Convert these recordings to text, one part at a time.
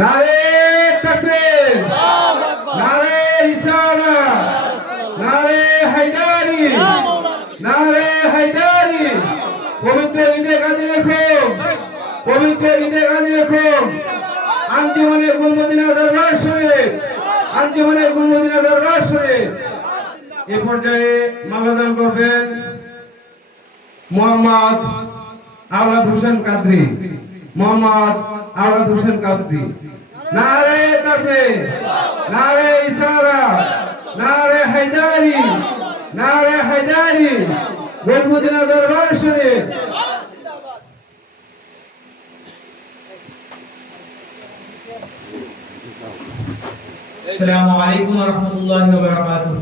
নারে তাকবীর, নারে রিসালাত, নারে হায়দারি, নারে হায়দারি। পবিত্র ঈদে গাজী রেখো, পবিত্র ঈদে গাজী রেখো। আঞ্জুমানে গুল মদিনা দরবার শরীফ, আঞ্জুমানে গুল মদিনা দরবার শরীফ। এ পর্যায়ে মাল্যদান করবেন মোহাম্মদ আওলাদ হোসেন কাদরি, মোহাম্মদ আওলাদ হোসেন কাদরি। নারে তাকবীর, নারে ইসারাত, নারে হায়দারি, নারে হায়দারি। গুল মদিনা দরবার শরীফ। السلام عليكم ورحمة الله وبركاته.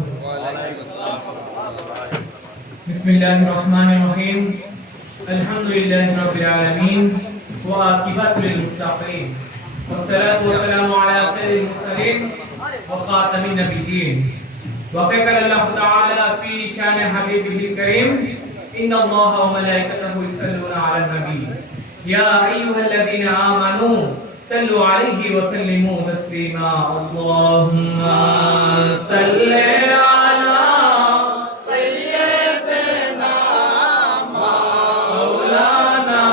بسم الله الرحمن الرحيم. الحمد لله رب العالمين وعاقبة للمتقين والصلاة والسلام على سيد المرسلين وخاتم النبيين. وقال الله تعالى في شان حبيبه الكريم إن الله وملائكته يصلون على النبي يا أيها الذين آمنوا صلوا عليه وسلموا تسليما. اللهم صل على سيدنا مولانا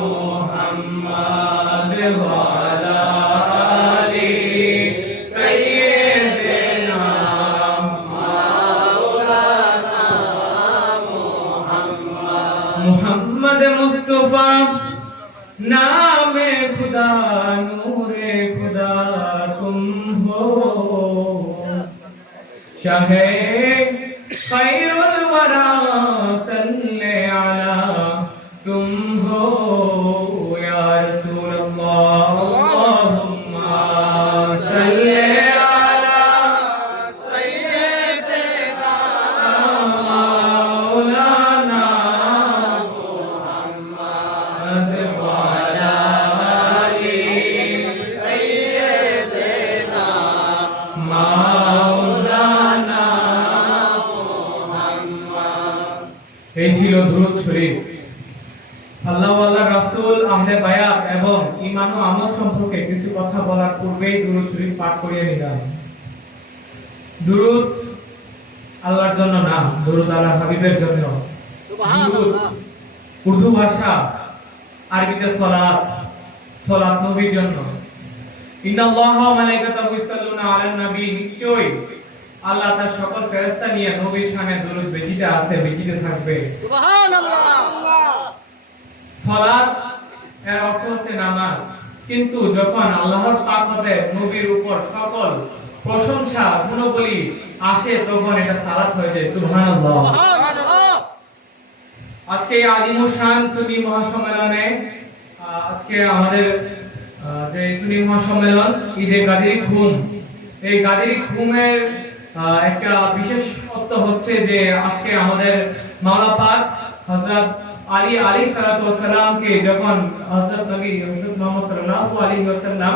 محمد وعلى آل سيدنا مولانا محمد मुस्तफा नामे खुदा नूरे खुदा तुम हो शाहे खैरुल वरा सल्ले अला तुम हो या रसूल अल्लाह अल्लाहुम्मा सल्ले अला सय्यिदना मौलाना मुहम्मद वाला आली सय्यिदना मौलाना मुहम्मद। এই ছিল দুরূদ শরীফ। আল্লাহ ও আল্লাহর রাসূল আহলে বায়াত এবং ঈমান ও আমল সম্পর্কে কিছু কথা বলার পূর্বেই দুরূদ শরীফ পাঠ করিয়ে নিলাম। দুরূদ আল্লাহর জন্য না, দুরূদ আল্লাহর হাবিবের জন্য। সুবহানাল্লাহ। উর্দু ভাষা, আরবিতে সালাত, সালাত নবীর জন্য। ইন্নাল্লাহা ওয়া মালাইকাতাহু ইউসাল্লুনা আলান নবী, নিশ্চয় আল্লাহ তার সকল ফেরেশতা নিয়ে নবীর শানে দুরূদ বেচিতে আছে, বেচিতে থাকবে। সুবহানাল্লাহ। সালাত এর অর্থ হচ্ছে নামাজ, কিন্তু যখন আল্লাহর পাক হতে নবীর উপর সকল প্রশংসা গুণবলী আসে তখন এটা সালাত হয়ে যায়। সুবহানাল্লাহ। আজকে এই আলিমুল শান সুন্নি মহাসম্মেলনে আজকে আমাদের যে সুন্নি মহাসম্মেলন ঈদে গাদির খুম, এই গাদির খুমের একটা বিশেষ অর্থ হচ্ছে যে আজকে আমাদের মাওলা পাক হযরত আলী আলাইহিস সালাতু ওয়াস সালামকে যখন হযরত নবী মুহাম্মদ সাল্লাল্লাহু আলাইহি ওয়াসাল্লাম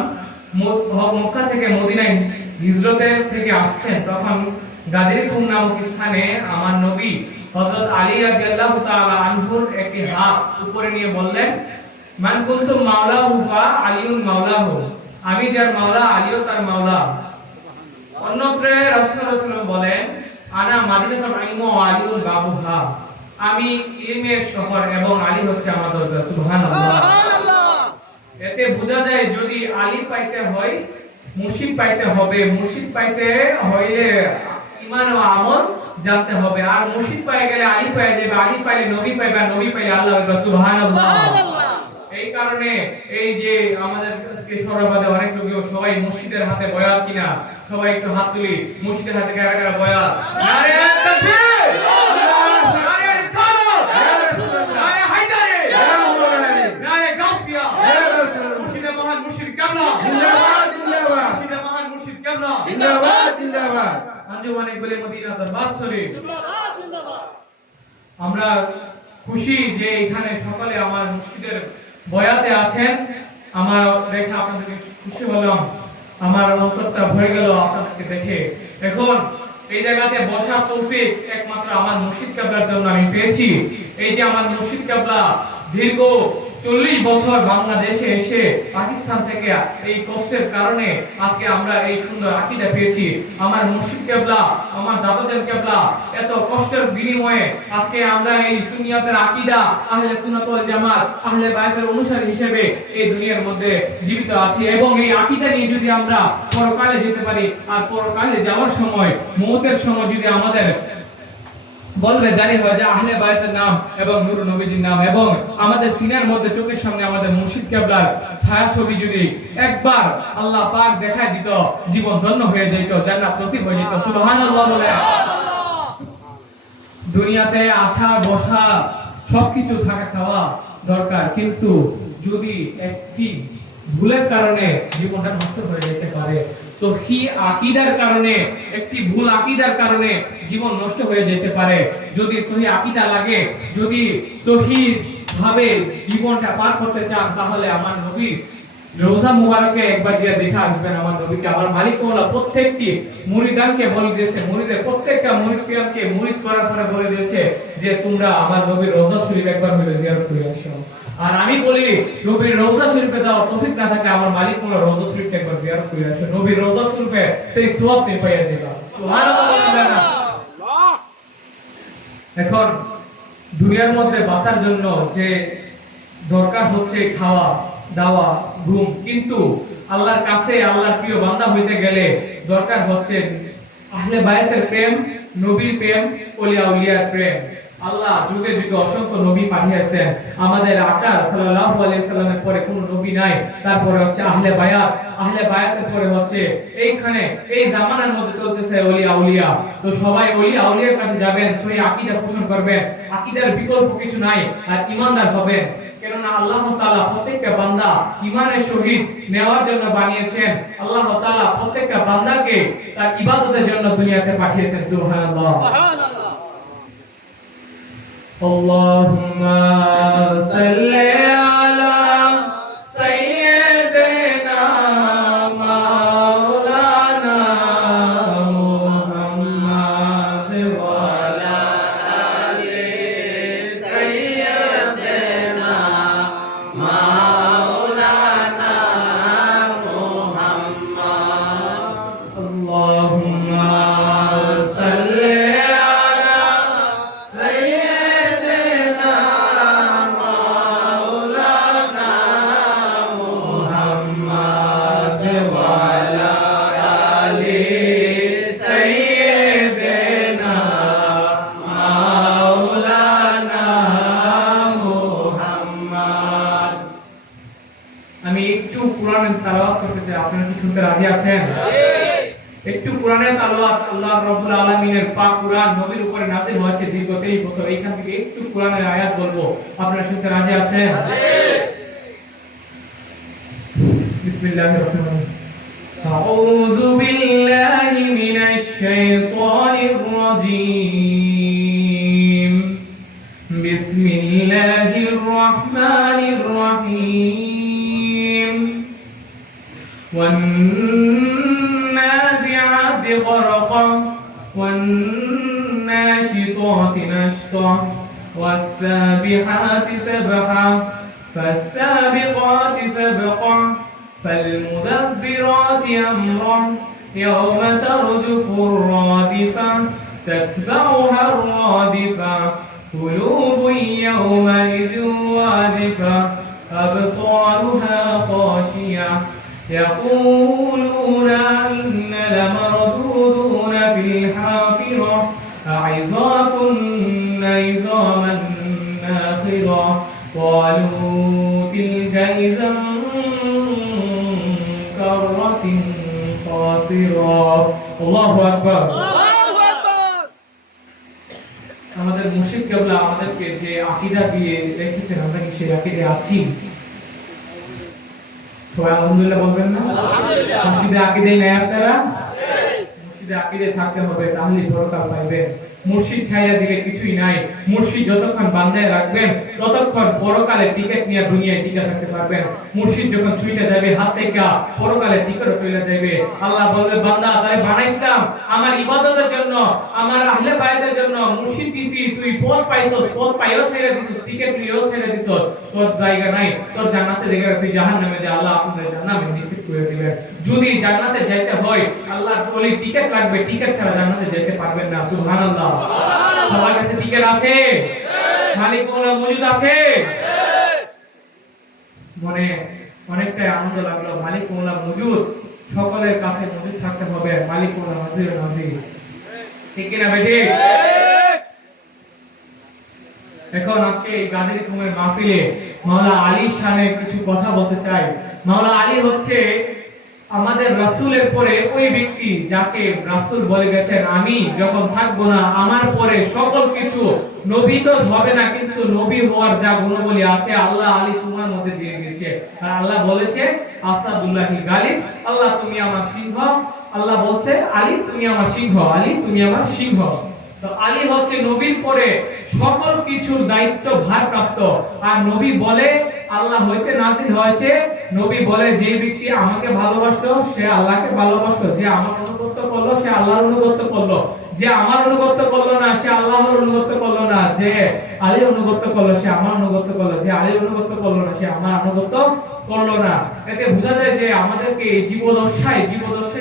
মক্কা থেকে মদিনায় হিজরতের থেকে আসছেন, তখন গাদির খুম নামক স্থানে আমার নবী হযরত আলী রাদিয়াল্লাহু তাআলা আনহুর একটি হাত উপরে নিয়ে বললেন, মান কুনতু মাওলাহু ফা আলিউন মাওলাহু, আমি যার মাওলা আলীও তার মাওলা। অন্যত্র রাসূল সাল্লাল্লাহু আলাইহি ওয়াসাল্লাম বলেন, আনা মাদিনাতুল ইলমি ওয়া আলিউন বাবুহা, আমি ইলমের শহর এবং আলী হচ্ছে আমার দরজা। সুবহানাল্লাহ। এতে বোঝা যায় যদি আলী পাইতে হয় মুর্শিদ পাইতে হবে, মুর্শিদ পাইতে হইলে ঈমান ও আমল জানতে হবে, আর মুর্শিদ পাই গেলে আলী পাই যাবে, আলী পাইলে নবী পাইবে, আর নবী পাইলে আল্লাহ পাইবে। সুবহানাল্লাহ। এই কারণে এই যে আমাদের আজকে সরবাদে অনেক লোক সবাই মুর্শিদের হাতে বয়াত কিনা, সবাই একটু হাত তুলি, মুর্শিদের হাতে কারা কারা বয়াত। নারে তাকবীর, নারে রিসালাত, নারে হায়দারি, নারে গাউসিয়া, মুর্শিদে মহান মুর্শিদ কামলা জিন্দাবাদ, জিন্দাবাদ, মুর্শিদে মহান মুর্শিদ কামলা জিন্দাবাদ, জিন্দাবাদ। আঞ্জুমানে গুলে মদিনা দরবার শরীফ জিন্দাবাদ, জিন্দাবাদ। আমরা খুশি যে এখানে সকলে আমার মুর্শিদের বয়াতে আছেন। আমার দেখে আপনাদেরকে খুশি হলাম, আমার অন্তরটা ভরে গেল আপনাদেরকে দেখে। এখন এই জায়গাতে বসার তৌফিক একমাত্র আমার মুর্শিদ কাবলার জন্য আমি পেয়েছি। এই যে আমার মুর্শিদ কাবলা দীর্ঘ 40 বছর বাংলাদেশে এসে পাকিস্তান থেকে এই কষ্টের কারণে আজকে আমরা এই সুন্দর আকীদা পেয়েছি। আমার মুর্শিদ কেবলা, আমার দাদাজান কেবলা এত কষ্টের বিনিময়ে আজকে আমরা এই সুন্নিয়তের আকীদা, আহলে সুন্নাত ওয়াল জামাত, আহলে বায়াতের অনুসারী হিসেবে এই দুনিয়ার মধ্যে জীবিত আছি। এবং এই আকীদা নিয়ে যদি আমরা পরকালে যেতে পারি, আর পরকালে যাওয়ার সময়, মওতের সময় যদি আমাদের বলবে জারি হয় যে আহলে বায়াতের নাম এবং নূর নবীজির নাম, এবং আমাদের সিনার মধ্যে চোখের সামনে আমাদের মুর্শিদ কেবলার ছায়া ছবি যদি একবার আল্লাহ পাক দেখায় দিত, জীবন ধন্য হয়ে যেত, জান্নাত নসিব হয়ে যেত। সুবহানাল্লাহ বলে। দুনিয়াতে আসা বসা সবকিছু থাকা খাওয়া দরকার, কিন্তু যদি একটি ভুলের কারণে জীবনটা নষ্ট হয়ে যেতে পারে, সহি আকীদার কারণে, একটি ভুল আকীদার কারণে জীবন নষ্ট হয়ে যেতে পারে। যদি সহি আকীদা লাগে, যদি সহি ভাবে জীবনটা পার করতে চান, তাহলে আমার নবী রোজা মুবারকে একবার গিয়ে দেখে আসবেন আমার নবীকে। আমার মালিক মাওলা প্রত্যেকটি মুরিদানকে বলে দিয়েছে, মুরিদের প্রত্যেকটা মুরিদকে মুরিদ করার পরে বলে দিয়েছে যে তোমরা আমার নবীর রোজা শরীফ একবার হলে জিয়ারত করে আসো। আর আমি বলি, নবীর রওজা শরীফে যাওয়ার তৌফিক না থাকে, আমার মালিক মোলা রওজা শরীফে একবার জিয়ারত করে আসো, নবীর রওজা শরীফে সেই সওয়াব তুমি পাইয়া দিবা। সুবহানাল্লাহ। এখন দুনিয়ার মধ্যে বাঁচার জন্য যে দরকার হচ্ছে খাওয়া দাওয়া ঘুম, কিন্তু আল্লাহর কাছে আল্লাহর প্রিয় বান্দা হইতে গেলে দরকার হচ্ছে আহলে বায়াতের প্রেম, নবীর প্রেম, ওলিয়া উলিয়ার প্রেম। আল্লাহ যুগে যুগে অসংখ্য নবী পাঠিয়েছেন, আমাদের আকা সাল্লাল্লাহু আলাইহি সাল্লামের পরে কোনো নবী নাই। তারপরে হচ্ছে আহলে বায়াত, আহলে বায়াতের পরে হচ্ছে এইখানে এই জামানার মধ্যে চলতেছে ওলিয়া উলিয়া। তো সবাই ওলিয়া উলিয়ার কাছে যাবেন, সহি আকীদা পোষণ করবেন, আকীদার বিকল্প কিছু নাই, আর ঈমানদার হবেন। কেননা আল্লাহ তাআলা প্রত্যেকটা বান্দা ঈমানের সহিত নেওয়ার জন্য বানিয়েছেন। আল্লাহ তাআলা প্রত্যেকটা বান্দাকে তার ইবাদতের জন্য দুনিয়াতে পাঠিয়েছেন। সুবহানাল্লাহ। আল্লাহুম্মা সাল্লি আলা সাইয়্যিদিনা মাওলানা মুহাম্মাদ ওয়া আলা আলি সাইয়্যিদিনা মাওলানা মুহাম্মাদ। আল্লাহুম্মা সাল্লি রাজি আছেন? একটু কোরআনের তেলাওয়াত, আল্লাহ রাব্বুল আলামিনের পাক কোরআন নবীর উপরে নাযিল হয়েছে দীর্ঘ 23 বছর। এইখান থেকে একটু কোরআনের আয়াত বলবো, আপনারা শুনতে রাজি আছেন? বিসমিল্লাহির রহমানির রহিম। আউযু বিল্লাহি মিনাশ শাইতানির রাজীম। বিসমিল্লাহির রহমানির রহিম। والنازعات غرقا والناشطات نشطا والسابحات سبحا فالسابقات سبقا فالمدبرات أمرا يوم ترجف الرادفة تتبعها الرادفة قلوب يومئذ واجفة أبصارها خاشعة يقولون إنا لمردودون في الحافرة أعظا كنا عظاما ناخرة قالوا تلك إذا كرة خاسرة الله أكبر। আমাদের মুর্শিদ কেবলা আমাদেরকে যে আকীদা দিয়ে রেখেছেন, আমরা কি সেই আকীদায় আছি? সবাই আলহামদুলিল্লাহ বলবেন না? মুর্শিদের আকীদায় নাই আপনারা? মুর্শিদের আকীদায় থাকতে হবে, তাহলে পরকাল পাইবেন। মুর্শিদ ছাইরা দিলে কিছুই নাই। মুর্শিদ যতক্ষণ বান্ধায় রাখবেন ততক্ষণ পরকালে টিকেট নিয়ে দুনিয়ায় টিকে থাকতে পারবেন। মুর্শিদ যখন ছুটে যাবে হাত থেকে পরকালে টিকেট চলে যাবে। আল্লাহ বলবে বান্দা তাই বানাইছিলাম আমার ইবাদতের জন্য, আমার আহলে বাইতের জন্য, মুর্শিদ দিছি, তুই পথ পাইছস, পথ পাইও ছেড়ে দিছস, টিকেট নিয়েও ছেড়ে দিছস, তোর জায়গা নাই, তোর জান্নাতে জায়গা, তুই জাহান্নামে যা, আল্লাহ আপনাদের জান্নাতে নিক্ষেপ করে দিবেন। যদি জান্নাতে যেতে হয় আল্লাহর ওলি টিকেট লাগবে, টিকেট ছাড়া জান্নাতে যেতে পারবেন না। সুবহানাল্লাহ। সবার কাছে টিকেট আছে? মালিক মওলা মওজুদ আছে? মনে অনেকটাই আনন্দ লাগলো, মালিক মওলা মওজুদ, সকলের কাছে মওজুদ থাকতে হবে, মালিক মওলা হাজির নাজির, ঠিক কি না বেটি? এখন আজকে এই গাজী ঘুমের মাহফিলে মাওলা আলী শানে কিছু কথা বলতে চাই। মাওলা আলী হচ্ছে আমাদের রাসূলের পরে ওই ব্যক্তি যাকে রাসূল বলে গেছেন আমি যখন থাকবো না আমার পরে সকল কিছু নবী তো হবে না, কিন্তু নবী হওয়ার যা গুণাবলী আছে আল্লাহ আলী তোমার মধ্যে দিয়ে দিয়েছে। আর আল্লাহ বলেছে আসাদুল্লাহি গালিব, আল্লাহ তুমি আমার সিংহ। আল্লাহ বলছে আলী তুমি আমার সিংহ, আলী তুমি আমার সিংহ। তো আলী হচ্ছে নবীর পরে সকল কিছুর দায়িত্ব ভারপ্রাপ্ত। আর নবী বলে আল্লাহ হইতে নাযিল হয়েছে, নবী বলে যে ব্যক্তি আমাকে ভালোবাসলো সে আল্লাহকে ভালোবাসলো, যে আমার অনুগত করলো সে আল্লাহর অনুগত করলো, যে আমার অনুগত করলো না সে আল্লাহর অনুগত করলো না, যে আলীর অনুগত করলো সে আমার অনুগত করলো, যে আলীর অনুগত করলো না সে আমার অনুগত করলো না। এতে বোঝা যায় যে আমাদেরকে জীবদশায়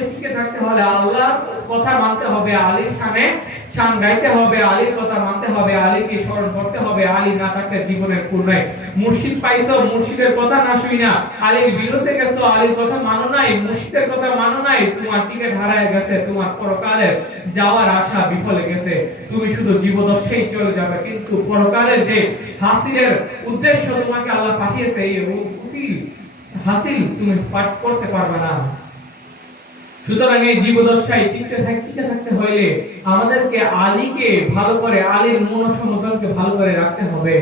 টিকে থাকতে হলে আল্লাহর কথা মানতে হবে, আলীর শানে শান গাইতে হবে, আলীর কথা মানতে হবে, আলীকে স্মরণ করতে হবে। আলী না থাকলে জীবনের পূর্ণ নাই। মুর্শিদ পাইছো, মুর্শিদের কথা না শুই না, আলীর বিরুদ্ধে গেছো, আলীর কথা মানো নাই, মুর্শিদের কথা মানো নাই, তোমার টিকেট হারায় গেছে, তোমার পরকালের যাওয়ার আশা বিফলে গেছে, তুমি শুধু জীবদশায় চলে যাবে, কিন্তু পরকালের যে হাসিলের উদ্দেশ্য তোমাকে আল্লাহ পাঠিয়েছে এই হাসিল তুমি পাঠ করতে পারবে না। সুতরাং এই জীবদশায় টিকে থাকতে হইলে আমাদেরকে আলীকে ভালো করে, আলীর মনোসমতনকে ভালো করে রাখতে হবে।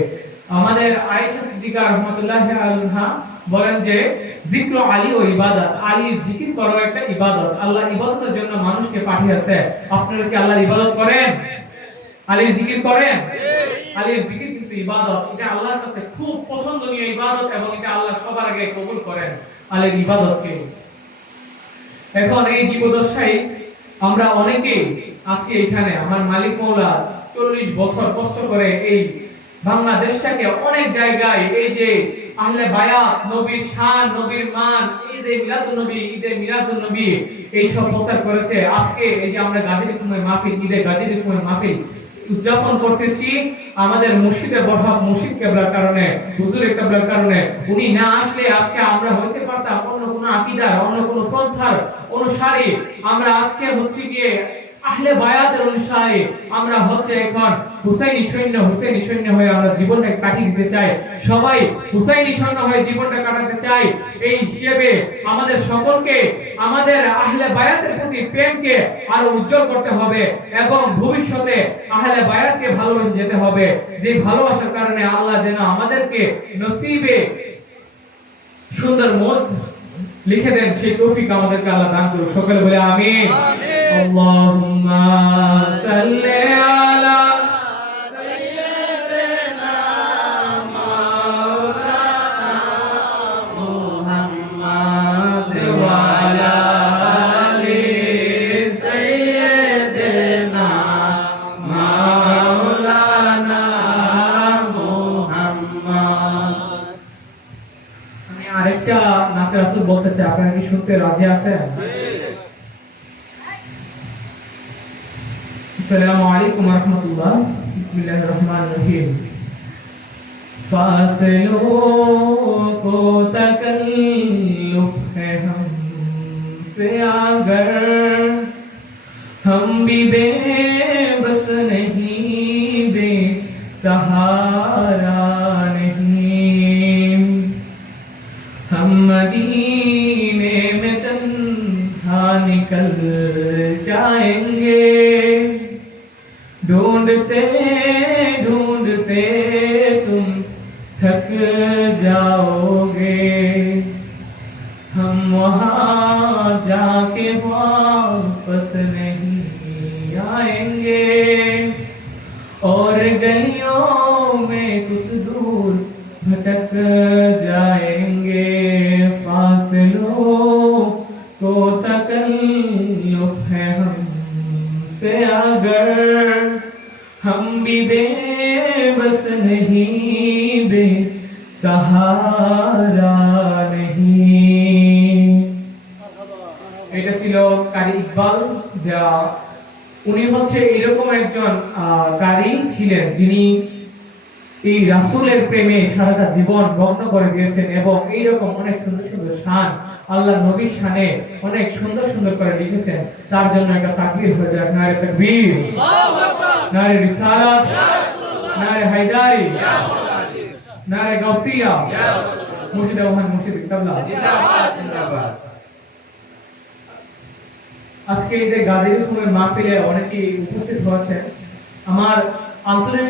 আমাদের আয়েশা সিদ্দিকা রাহমাতুল্লাহি আলাইহা বলেন যে জিক্র আলী ও ইবাদত, আলীর জিকির করা একটা ইবাদত। আল্লাহ ইবাদতের জন্য মানুষকে পাঠিয়েছে। আপনারা কি আল্লাহর ইবাদত করেন? আলীর জিকির করেন? আলীর জিকির কিন্তু ইবাদত, এটা আল্লাহর কাছে খুব পছন্দনীয় ইবাদত এবং এটা আল্লাহ সবার আগে কবুল করেন আলীর ইবাদতকে। এখন এই জীবদশায় আমরা অনেকেই আছি এখানে, আমার মালিক মওলা 40 বছর কষ্ট করে এই বাংলাদেশটাকে অনেক জায়গায় এই যে আহলে বায়াত, নবীর শান, নবীর মান, ঈদে মিলাদুন নবী, ঈদে মিরাজুন নবী এই সব প্রচার করেছে। আজকে এই যে আমরা গাজী ঘুমের মাহফিল, ঈদে গাজী ঘুমের মাহফিল উদযাপন করতেছি আমাদের মুর্শিদে বরহক মুর্শিদ কেবলার কারণে, হুজুরের কেবলার কারণে। উনি না আসলে আজকে আমরা হইতে পারতাম অন্য কোন আকীদার, অন্য কোন পন্থার অনুসারী। আমরা আজকে হচ্ছে গিয়ে আহলে বায়াতের অনুসারী, আমরা হচ্ছে এখন হুসাইনি সৈন্য হয়ে আমরা জীবনটাকে কাটিয়ে দিতে চাই। সবাই হুসাইনি সৈন্য হয়ে জীবনটা কাটাতে চাই। এই হিসেবে আমাদের সকলকে আমাদের আহলে বায়াতের প্রতি প্রেমকে আরো উজ্জ্বল করতে হবে এবং ভবিষ্যতে আহলে বায়াতকে ভালোবেসে যেতে হবে, যে ভালোবাসার কারণে আল্লাহ যেন আমাদেরকে নসিবে সুন্দর মত লিখে দেন, সেই তৌফিক আমাদেরকে আল্লাহ দান করুন। সকলে বলে আমিন। আল্লাহুম্মা সাল্লি আলা সাইয়্যিদিনা মাওলানা মুহাম্মাদ ওয়া আলা আলি সাইয়্যিদিনা মাওলানা মুহাম্মাদ। আমি আরেকটা নাতে রাসূল বলতে চাই, আপনারা কি শুনতে রাজি আছেন? अस्सलामु अलैकुम व रहमतुल्लाह। बिस्मिल्लाहिर रहमानिर रहीम। फासलों को तकल्लुफ है हमसे अगर हम भी बेबस नहीं, बेसहारा नहीं, हम मदीने में तन्हा निकल जाएंगे, ढूंढते ढूंढते तुम थक जाओगे, हम वहाँ जाके वापस नहीं आएंगे। तक जाएंगे फासलों को तकल्लुफ है हमसे अगर हम भी बेबस नहीं बेसहारा नहीं। এটা ছিল কারি ইকবাল, যা উনি হচ্ছে এরকম একজন কারি ছিলেন যিনি এই রাসূলের প্রেমে সারাটা জীবন মগ্ন করে দিয়েছেন এবং এইরকম অনেক সুন্দর সুন্দর শান আল্লাহর নবীর শানে অনেক সুন্দর সুন্দর করে লিখেছেন। তার জন্য একটা তাকবীর হয়ে যায়, নারে তাকবীর, আল্লাহু আকবার, নারে রিসালাত, নারে হায়দারি, নারে গাউসিয়া, মুর্শিদ ওহান মুর্শিদ কাবলা জিন্দাবাদ জিন্দাবাদ। আজকে এই যে গাজী খুমের মাহফিলে অনেকেই উপস্থিত হয়েছেন। আমার আন্তরিক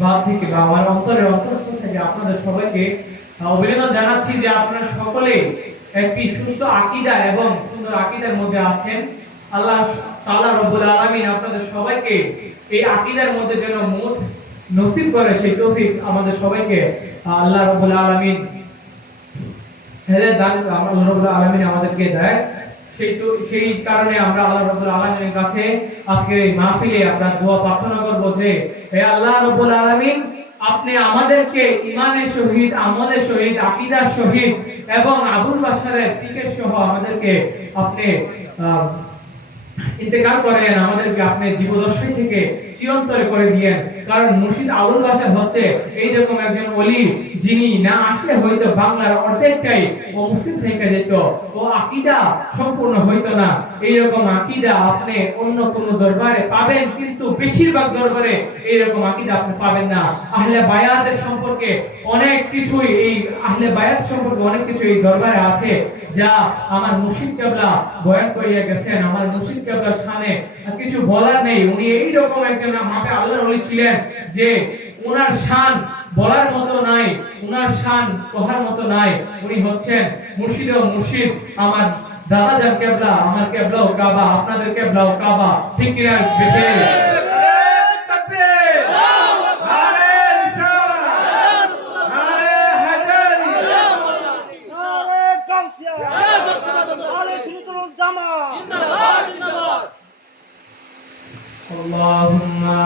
ভাব থেকে বা আমার অন্তরের অন্তঃস্থল থেকে আপনাদের সবাইকে অভিনন্দন জানাচ্ছি যে আপনারা সকলে একটি সুস্থ আকীদা এবং সুন্দর আকীদার মধ্যে আছেন। আল্লাহ তাআলা রব্বুল আলামিন আপনাদের সবাইকে এই আকীদার মধ্যে যেন মুত নসিব করে, সেই তৌফিক আমাদের সবাইকে আল্লাহ রব্বুল আলামিন হেদায়েত দান, আল্লাহ রব্বুল আলামিন আমাদেরকে দেয়। সেই কারণে আমরা আল্লাহ রাব্বুল আলামিনের কাছে আজকে এই মাহফিলে আমরা দোয়া প্রার্থনা করব যে হে আল্লাহ রাব্বুল আলামিন, আপনি আমাদেরকে ঈমানের সহিত, আমলের সহিত, আকীদার সহিত এবং আবুল বাশারের টিকের সহ আমাদেরকে আপনি ইন্তেকাল করেন, আমাদেরকে আপনি জীবদশায় থেকে চিরন্তরে করে দিয়েন। কারণ মুর্শিদ আবুল বাশার হচ্ছে এইরকম একজন ওলি যিনি না আসলে হয়তো বাংলার অর্ধেকটাই অমুসলিম থেকে যেত, ও আকীদা সম্পূর্ণ হইতো না। এইরকম আকীদা আপনি অন্য কোন দরবারে পাবেন, কিন্তু বেশিরভাগ দরবারে এইরকম আকীদা আপনি পাবেন না। আহলে বায়াতের সম্পর্কে অনেক কিছুই এই দরবারে আছে যা আমার মুর্শিদ কেবলা বয়ান করিয়া গেছেন। আমার মুর্শিদ কেবলার শানে কিছু বলার নেই। উনি এইরকম একজন মাশা আল্লাহর ওলি ছিলেন যে ওনার শান বলার মতো নাই, উনার শান কহার মতো নাই। উনি হচ্ছেন মুর্শিদ ও মুর্শিদ। আমার দাদা জান কেবলা, আমার কেবলাও কাবা, আপনাদের কেবলাও কাবা, ঠিক কিনা বেঁচে Allahumma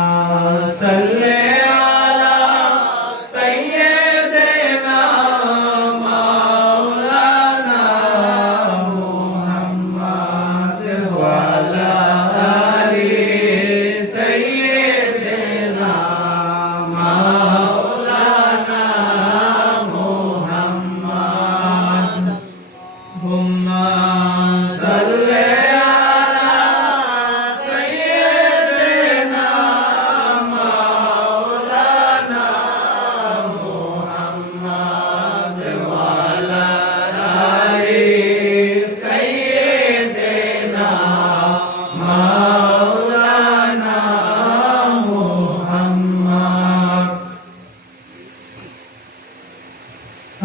salli ala sayyidina maulana Muhammad wa ala ali sayyidina maulana Muhammad. Allahumma salli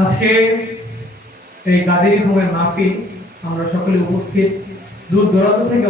আজকে এই কাদেরী ঘুমের মাহফিল আমরা সকলে উপস্থিত, দূর দূরান্ত থেকে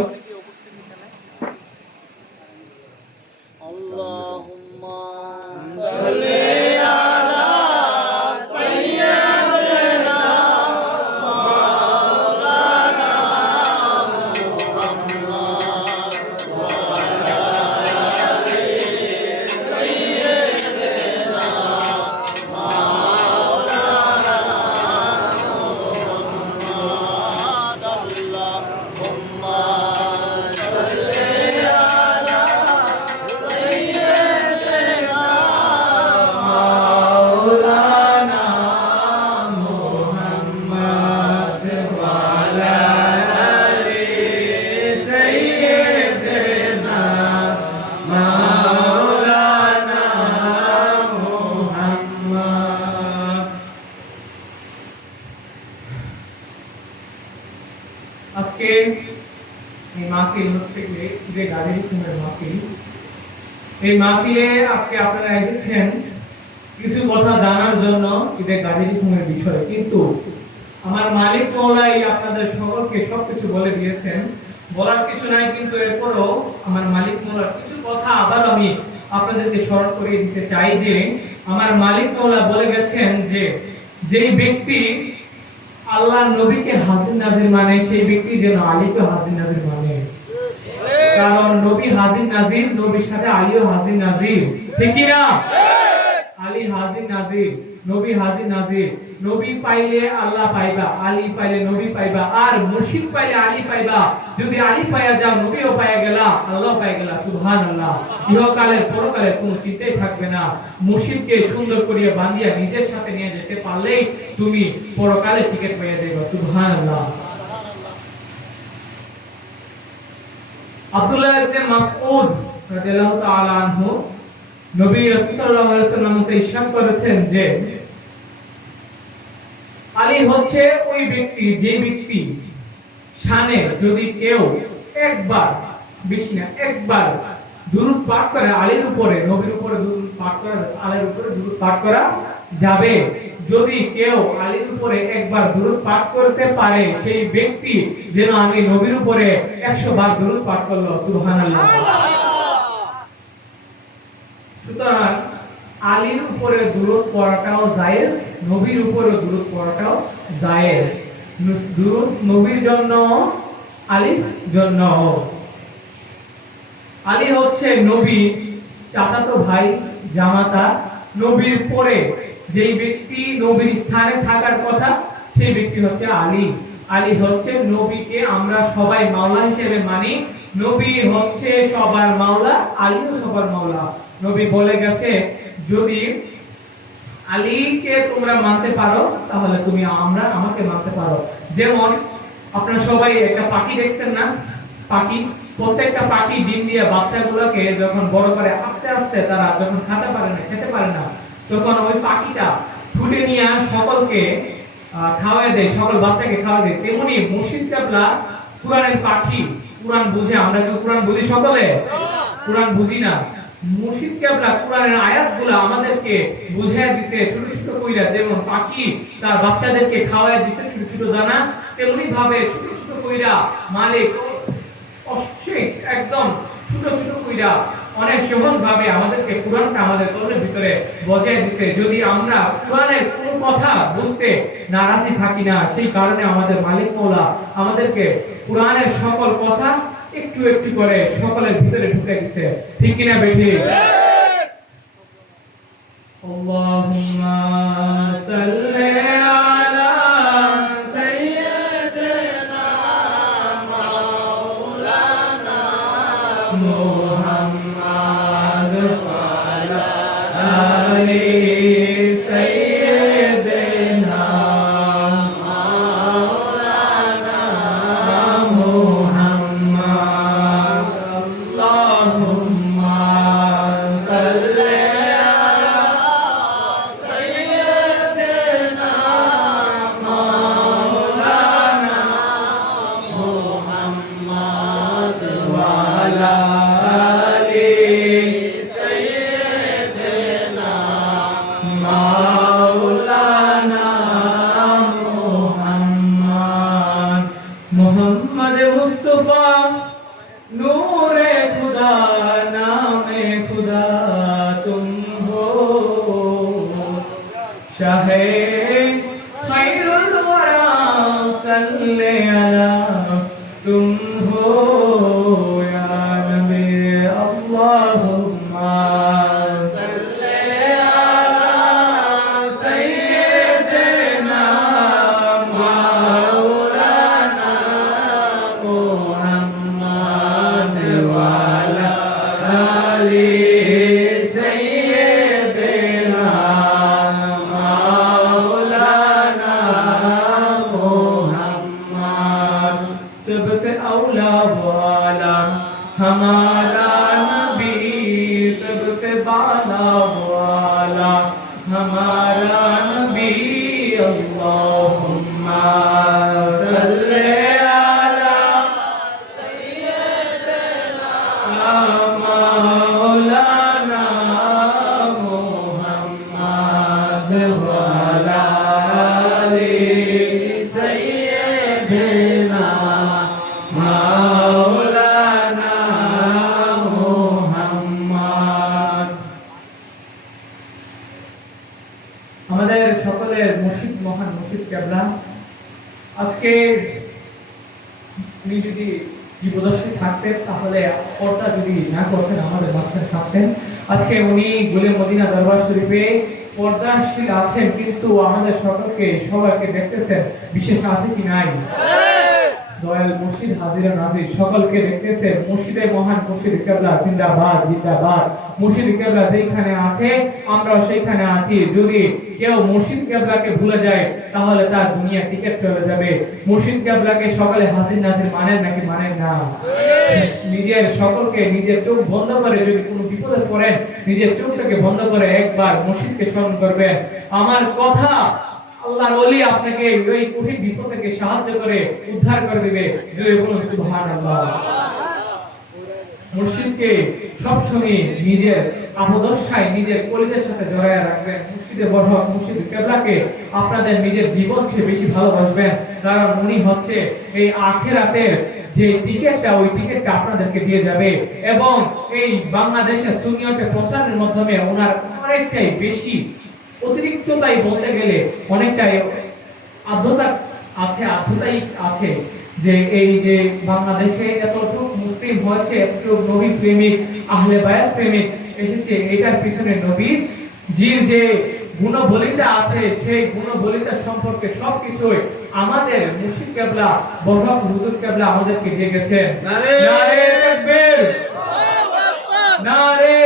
আজকে এই মাহফিল হচ্ছে যে গাজী খুমের মাহফিল। এই মাহফিলে আজকে আপনারা এসেছেন কিছু কথা জানার জন্য ঈদে গাজী খুমের বিষয়ে, কিন্তু আমার মালিক মওলাই আপনাদের সকলকে সবকিছু বলে দিয়েছেন, বলার কিছু নাই। কিন্তু এরপরও আমার মালিক মওলার কিছু কথা আবার আমি আপনাদেরকে স্মরণ করিয়ে দিতে চাই যে আমার মালিক মাওলা বলে গেছেন যে যেই ব্যক্তি আল্লাহ নবীকে হাজির নাজির মানে সেই ব্যক্তি যেন আলীকে হাজির নাজির মানে, কারণ নবী হাজির নাজির, নবীর সাথে আলীও হাজির নাজির, ঠিক কি না? আলী হাজির নাজির, নবী হাজির নাজির। নবী পাইলে আল্লাহ পাইবা, আলী পাইলে নবী পাইবা, আর মুর্শিদ পাইলে আলী পাইবা। যদি আলী পাইয়া যাও নবীও পাইয়া গেলা, আল্লাহ পাইয়া গেলা, সুবহানাল্লাহ। ইহকালের পরকালের কোনো চিন্তাই থাকবে না। মুর্শিদকে সুন্দর করিয়া বাঁধিয়া নিজের সাথে নিয়ে যেতে পারলেই তুমি পরকালে টিকিট পাইয়া যাবে, সুবহানাল্লাহ। আব্দুল্লাহ ইবনে মাসউদ রাদিয়াল্লাহু তাআলা আনহু নবী রাসূল সাল্লাল্লাহু আলাইহি ওয়াসাল্লাম ইরশাদ করেছেন যে আলী হচ্ছে ওই ব্যক্তি যে ব্যক্তি শানে যদি কেউ একবার বিষ্ণা একবার দুরূদ পাঠ করে আলীর উপরে, নবীর উপরে দুরূদ পাঠ করে, আলীর উপরে দুরূদ পাঠ করা যাবে। যদি কেউ আলীর উপরে একবার দুরূদ পাঠ করতে পারে সেই ব্যক্তি যেন আমি নবীর উপরে 100 বার দুরূদ পাঠ করলো, সুবহানাল্লাহ। সুতরাং আলীর উপরে দুরূদ পড়াটাও জায়েজ, নবীর উপরে দুরূদ পড়াটাও জায়েজ। দুরূদ নবীর জন্য, আলীর জন্য। আলী হচ্ছে নবী চাচাতো ভাই, জামাতা। নবীর পরে যেই ব্যক্তি নবীর স্থানে থাকার কথা সেই ব্যক্তি হচ্ছে আলী। আলী হচ্ছে নবীকে আমরা সবাই মাওলা হিসেবে মানি। নবী হচ্ছে সবার মাওলা, আলীও সবার মাওলা। নবী বলে গেছে যদি আলীকে তোমরা মানতে পারো তাহলে তুমি আমাকে মানতে পারো। যেমন আপনারা সবাই একটা পাখি দেখছেন না? পাখি, প্রত্যেকটা পাখি ডিম দিয়ে বাচ্চাগুলোকে যখন বড় করে আস্তে আস্তে তারা যখন খেতে পারে না তখন ওই পাখিটা ফুটে নিয়ে সকলকে খাওয়ায় দেয়, সকল বাচ্চাকে খাওয়ায় দেয়। তেমনি মুর্শিদ কেবলা কুরআনের পাখি, কুরআন বুঝে। আমরা কি কুরআন বুঝি সকলে? কুরআন বুঝি না। মুর্শিদ কেবলা কুরআনের আয়াতগুলো আমাদেরকে বুঝায় দিতে ছোট ছোট কইরা, যেমন পাখি তার বাচ্চাদেরকে খাওয়ায় দিতে ছোট ছোট দানা, তেমনি ভাবে ছোট ছোট কইরা মালিক একদম ছোট ছোট কইরা অনেক সহজ ভাবে আমাদেরকে কুরআনটা আমাদের কলমের ভিতরে বজায় দিতে। যদি আমরা কুরআনের কোনো কথা বুঝতে নারাজি থাকি না, সেই কারণে আমাদের মালিক মাওলা আমাদেরকে কুরআনের সকল কথা একটু একটু করে সকলের ভিতরে ঢুকে দিয়েছে, ঠিক কিনা বেঠি? আল্লাহুম্মা সাল্লি আলা সাইয়্যিদিনা মাওলানা মুহাম্মদ ওয়া আলা আলি সাইয়্যিদিনা মাওলানা মুহাম্মদ। আল্লাহুম্মা সাল্লি मोहम्मद मुस्तफा नूरे खुदा नामे खुदा तुम हो, शाहे खैरुल वरा सल्ले अला तुम हो या नबी। अल्लाहुम्मा सल्ले अला सय्यिदिना मौलाना मुहम्मद वा अला आलि सय्यिदिना मौलाना मुहम्मद। सबसे औला वाला हमारा नबी, सबसे बाला वाला हमारा नबी। अल्लाहुम्मा सल्ले अला सय्यिदिना मौलाना मुहम्मद वा अला आलि सय्यिदिना मौलाना আজকে উনি যদি জীবদর্শী থাকতেন তাহলে পর্দা যদি না করতেন আমাদের মাঝখানে থাকতেন। আজকে উনি গুলে মদিনা দরবার শরীফে পর্দাশীল আছেন, কিন্তু আমাদের সকলকে সবাইকে দেখতেছেন, বিশেষ আছে কি নাই? দয়াল মুর্শিদ হাজিরা নাজির সকলকে দেখতেছেন। মুর্শিদে মহান মুর্শিদ কেবলা জিন্দাবাদ জিন্দাবাদ। মুর্শিদ কেবলা যেখানে আছে আমরা সেখানে আছি। যদি কেউ মুর্শিদ কেবলাকে ভুলে যায় তাহলে তার দুনিয়া টিকেট চলে যাবে। মুর্শিদ কেবলাকে সকালে হাজির নাজির মানেন নাকি মানেন না? নিজের সকলকে নিজের চোখ বন্ধ করে যদি কোনো বিপদে পড়েন নিজের চোখটাকে বন্ধ করে একবার মুর্শিদকে স্মরণ করবেন। আমার কথা আল্লাহর ওলি আপনাকে ওই কঠিন বিপদ থেকে সাহায্য করে উদ্ধার করে দিবে। জোরে বলুন সুবহানাল্লাহ। মুর্শিদকে সবসময় নিজের আপদশায় নিজের কলিজার সাথে জড়ায় রাখবেন। মুর্শিদে বরহক মুর্শিদ কেবলাকে আপনাদের নিজের জীবন চেয়ে বেশি ভালোবাসবেন, কারণ উনি হচ্ছে এই আখিরাতের যে টিকেটটা ওই টিকেটটা আপনাদেরকে দিয়ে যাবে। এবং এই বাংলাদেশের সুন্নিয়তে প্রচারের মাধ্যমে ওনার অনেকটাই বেশি অতিরিক্ততাই বলতে গেলে অনেকটাই আর্দ্রতা আছে, আর্দ্রতাই আছে যে এই যে বাংলাদেশে এতটুকু মুসলিম হয়েছে, এতটুকু নবী প্রেমিক আহলে বায়াত প্রেমিক এসেছে, এটার পিছনে নবীর জির যে গুণবলিতা আছে সেই গুণবলিতা সম্পর্কে সবকিছুই আমাদের মুর্শিদ কেবলা বরহক হুজুর কেবলা আমাদেরকে দিয়ে গেছেন। নারে তাকবীর, নারে